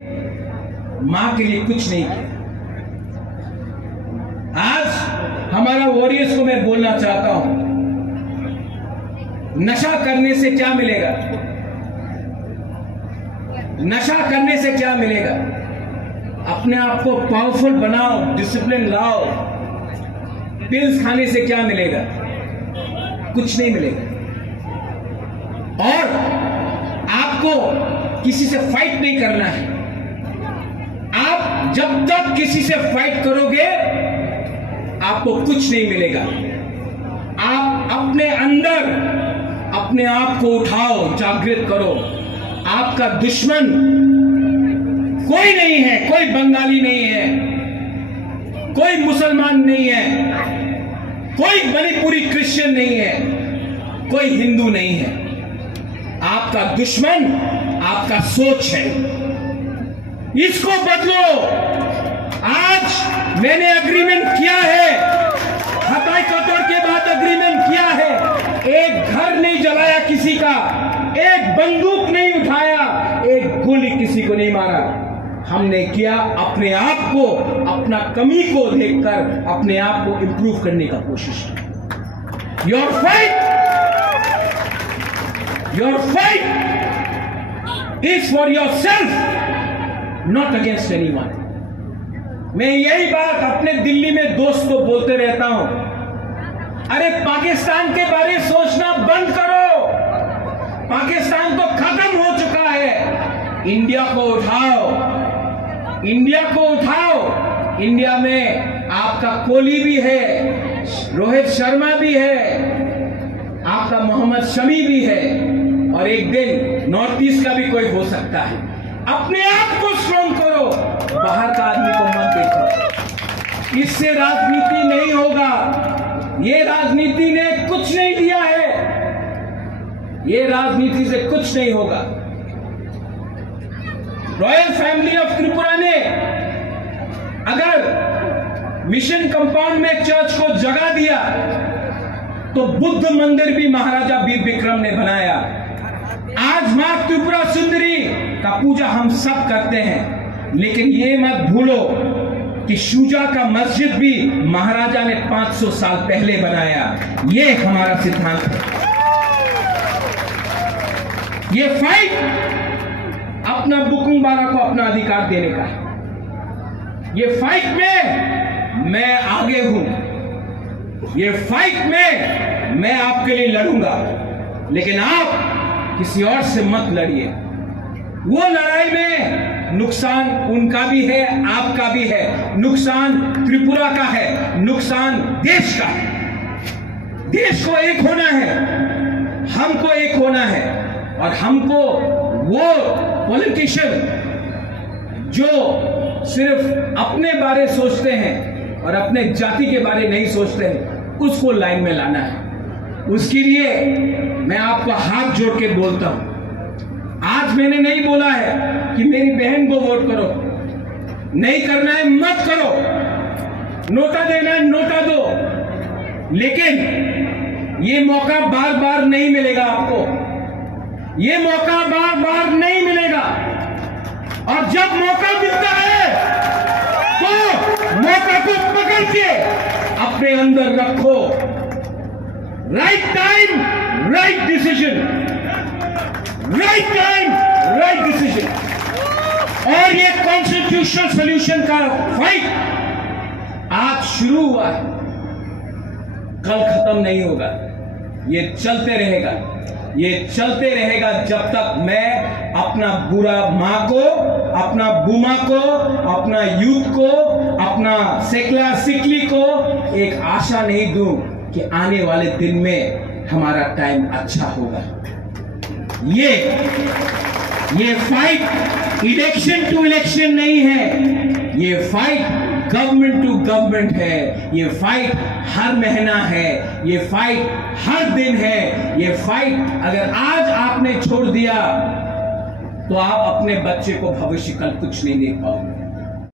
मां के लिए कुछ नहीं किया। आज हमारा वॉरियर्स को मैं बोलना चाहता हूं, नशा करने से क्या मिलेगा? नशा करने से क्या मिलेगा? अपने आप को पावरफुल बनाओ, डिसिप्लिन लाओ। पिल्स खाने से क्या मिलेगा? कुछ नहीं मिलेगा। और आपको किसी से फाइट नहीं करना है। आप जब तक किसी से फाइट करोगे आपको कुछ नहीं मिलेगा। आप अपने अंदर अपने आप को उठाओ, जागृत करो। आपका दुश्मन कोई नहीं है, कोई बंगाली नहीं है, कोई मुसलमान नहीं है, कोई मणिपुरी क्रिश्चियन नहीं है, कोई हिंदू नहीं है। आपका दुश्मन आपका सोच है। इसको बदलो। आज मैंने एग्रीमेंट किया है, हटाई कतौर के बाद एग्रीमेंट किया है। एक घर नहीं जलाया किसी का, एक बंदूक नहीं उठाया, एक गोली किसी को नहीं मारा। हमने किया अपने आप को, अपना कमी को देखकर अपने आप को इंप्रूव करने का कोशिश की। Your fight is for your self, not against anyone. मैं यही बात अपने दिल्ली में दोस्त को बोलते रहता हूं, अरे पाकिस्तान के बारे में सोचना बंद करो। पाकिस्तान तो खत्म हो चुका है। इंडिया को उठाओ, इंडिया को उठाओ। इंडिया में आपका कोहली भी है, रोहित शर्मा भी है, आपका मोहम्मद शमी भी है, और एक दिन नॉर्थ ईस्ट का भी कोई हो सकता है। अपने आप को स्ट्रॉन्ग करो, बाहर का आदमी को मत देखो। इससे राजनीति नहीं होगा। ये राजनीति ने कुछ नहीं दिया है, ये राजनीति से कुछ नहीं होगा। रॉयल फैमिली ऑफ त्रिपुरा ने अगर मिशन कंपाउंड में चर्च को जगा दिया तो बुद्ध मंदिर भी महाराजा वीर विक्रम ने बनाया। आज मां त्रिपुरा सुंदरी का पूजा हम सब करते हैं, लेकिन ये मत भूलो कि शुजा का मस्जिद भी महाराजा ने 500 साल पहले बनाया। ये हमारा सिद्धांत है। ये फाइट अपना बुकुंबारा को अपना अधिकार देने का है। ये फाइट में मैं आगे हूं, ये फाइट में मैं आपके लिए लड़ूंगा, लेकिन आप किसी और से मत लड़िए। वो लड़ाई में नुकसान उनका भी है, आपका भी है, नुकसान त्रिपुरा का है, नुकसान देश का है। देश को एक होना है, हमको एक होना है, और हमको वो पॉलिटिशियन जो सिर्फ अपने बारे सोचते हैं और अपने जाति के बारे नहीं सोचते हैं, उसको लाइन में लाना है। उसके लिए मैं आपको हाथ जोड़ के बोलता हूं। आज मैंने नहीं बोला है कि मेरी बहन को वोट करो, नहीं करना है मत करो, नोटा देना है नोटा दो, लेकिन ये मौका बार बार नहीं मिलेगा आपको। ये मौका बार बार नहीं मिलेगा, और जब मौका मिलता है तो मौका को पकड़ के अपने अंदर रखो। Right time right decision, right time right decision. और ये कॉन्स्टिट्यूशनल सॉल्यूशन का फाइट आज शुरू हुआ है, कल खत्म नहीं होगा। ये चलते रहेगा, ये चलते रहेगा जब तक मैं अपना बुरा मां को, अपना बुमा को, अपना यूथ को, अपना सेकला सिकली को एक आशा नहीं दूं कि आने वाले दिन में हमारा टाइम अच्छा होगा। ये फाइट इलेक्शन टू इलेक्शन नहीं है, ये फाइट गवर्नमेंट टू गवर्नमेंट है, ये फाइट हर महीना है, ये फाइट हर दिन है। ये फाइट अगर आज आपने छोड़ दिया तो आप अपने बच्चे को भविष्य कल कुछ नहीं देख पाओगे।